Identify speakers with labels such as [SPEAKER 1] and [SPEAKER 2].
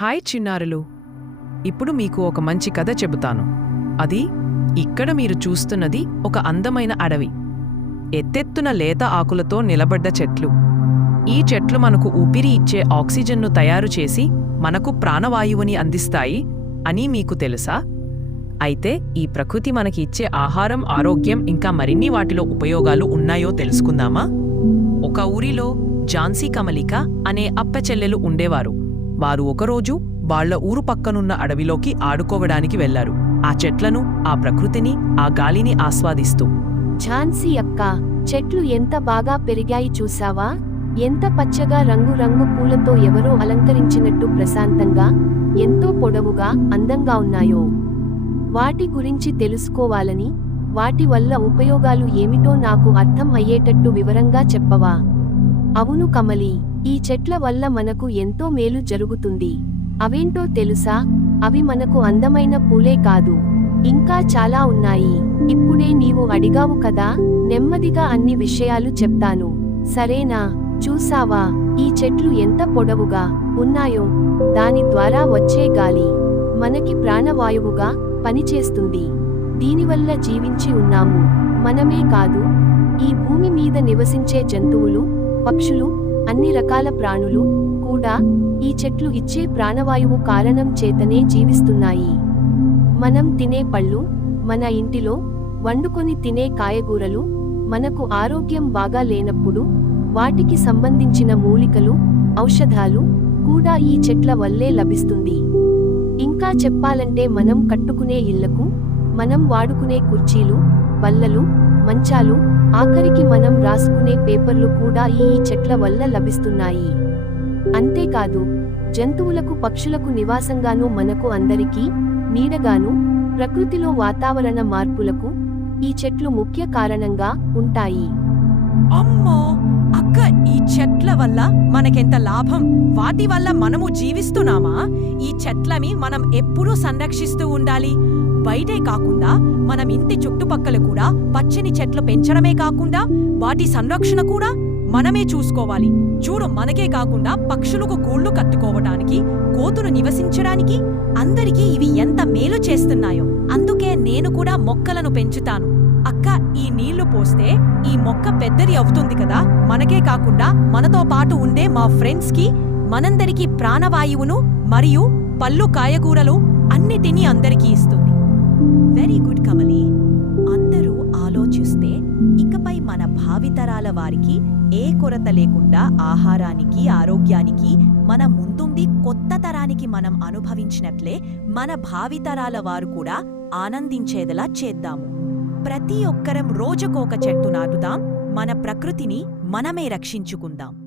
[SPEAKER 1] Hi చిన్నారులు. ఇప్పుడు మీకు ఒక మంచి కథ చెబుతాను. అది ఇక్కడ మీరు చూస్తున్నది ఒక అందమైన అడవి. ఎత్తెత్తున లేత ఆకులతో నిలబడ్డ చెట్లు. ఈ చెట్లు మనకు ఊపిరి ఇచ్చే ఆక్సిజన్ను తయారు చేసి మనకు ప్రాణవాయువుని అందిస్తాయి అని మీకు తెలుసా? అయితే ఈ ప్రకృతి మనకి ఇచ్చే ఆహారం ఆరోగ్యం ఇంకా మరిన్ని వాటిలో ఉపయోగాలు ఉన్నాయో తెలుసుకుందామా? ఒక ఊరిలో ఝాన్సీ కమలిక అనే అప్పచెల్లెలు ఉండేవారు. వారు ఒకరోజు వాళ్ళ ఊరు పక్కనున్న అడవిలోకి ఆడుకోవడానికి వెళ్ళారు ఆ చెట్లను ఆ ప్రకృతిని ఆ గాలిని ఆస్వాదిస్తూ.
[SPEAKER 2] ఝాన్సీ అక్క చెట్లు ఎంత బాగా పెరిగాయి చూసావా ఎంత పచ్చగా రంగురంగు పూలతో ఎవరో అలంకరించినట్టు ప్రశాంతంగా ఎంతో పొడవుగా అందంగా ఉన్నాయో. వాటి గురించి తెలుసుకోవాలని వాటి వల్ల ఉపయోగాలు ఏమిటో నాకు అర్థం అయ్యేటట్టు వివరంగా చెప్పవా? అవును కమలి ఈ చెట్ల వల్ల మనకు ఎంతో మేలు జరుగుతుంది. అవేంటో తెలుసా? అవి మనకు అందమైన పూలే కాదు. ఇంకా చాలా ఉన్నాయి. ఇప్పుడే నీవు అడిగావు కదా? నెమ్మదిగా అన్ని విషయాలు చెప్తాను. సరేనా? చూసావా? ఈ చెట్లు ఎంత పొడవుగా ఉన్నాయో? దాని ద్వారా వచ్చే గాలి మనకి ప్రాణవాయువుగా పనిచేస్తుంది. దీనివల్ల జీవించి ఉన్నాము. మనమే కాదు ఈ భూమి మీద నివసించే జంతువులు పక్షులు అన్ని రకాల ప్రాణులు కూడా ఈ చెట్లు ఇచ్చే ప్రాణవాయువు కారణం చేతనే జీవిస్తున్నాయి. మనం తినే పళ్ళు మన ఇంటిలో వండుకొని తినే కాయగూరలు మనకు ఆరోగ్యం బాగా లేనప్పుడు వాటికి సంబంధించిన మూలికలు ఔషధాలు కూడా ఈ చెట్ల వల్లే లభిస్తుంది. ఇంకా చెప్పాలంటే మనం కట్టుకునే ఇళ్ళకు మనం వాడుకునే కుర్చీలు బల్లలు మంచాలు ఆఖరికి మనం రాసుకునే పేపర్లు కూడా ఈ చెట్ల వల్ల లభిస్తున్నాయి. అంతేకాదు జంతువులకు పక్షులకు నివాసంగాను మనకు అందరికీ నీడగాను ప్రకృతిలో వాతావరణ మార్పులకు ఈ చెట్లు ముఖ్య కారణంగా ఉంటాయి.
[SPEAKER 3] అమ్మో! అక్క ఈ చెట్ల వల్ల మనకెంత లాభం? వాటి వల్ల మనము జీవిస్తున్నామా? ఈ చెట్లని మనం ఎప్పుడూ సంరక్షిస్తూ ఉండాలి. బయటే కాకుండా మనం ఇంటి చుట్టుపక్కల కూడా పచ్చని చెట్లు పెంచడమే కాకుండా వాటి సంరక్షణ కూడా మనమే చూసుకోవాలి. చూడు మనకే కాకుండా పక్షులకు గూళ్ళు కట్టుకోవటానికి కోతులు నివసించడానికి అందరికీ ఇవి ఎంత మేలు చేస్తున్నాయో. అందుకే నేను కూడా మొక్కలను పెంచుతాను. అక్క ఈ నీళ్ళు పోస్తే ఈ మొక్క పెద్దది అవుతుంది కదా. మనకే కాకుండా మనతో పాటు ఉండే మా ఫ్రెండ్స్కి మనందరికీ ప్రాణవాయువును మరియు పళ్ళు కాయగూరలు అన్నిటినీ అందరికీ ఇస్తుంది వెరీ గుడ్ కమలి అందరూ ఆలోచిస్తే ఇకపై మన భావితరాల వారికి ఏ కొరత లేకుండా ఆహారానికి ఆరోగ్యానికి మన ముందుంది కొత్త తరానికి మనం అనుభవించినట్లే మన భావితరాల వారు కూడా ఆనందించేదిలా చేద్దాము. ప్రతి ఒక్కరం రోజుకోక చెట్టు నాటుదాం మన ప్రకృతిని మనమే రక్షించుకుందాం.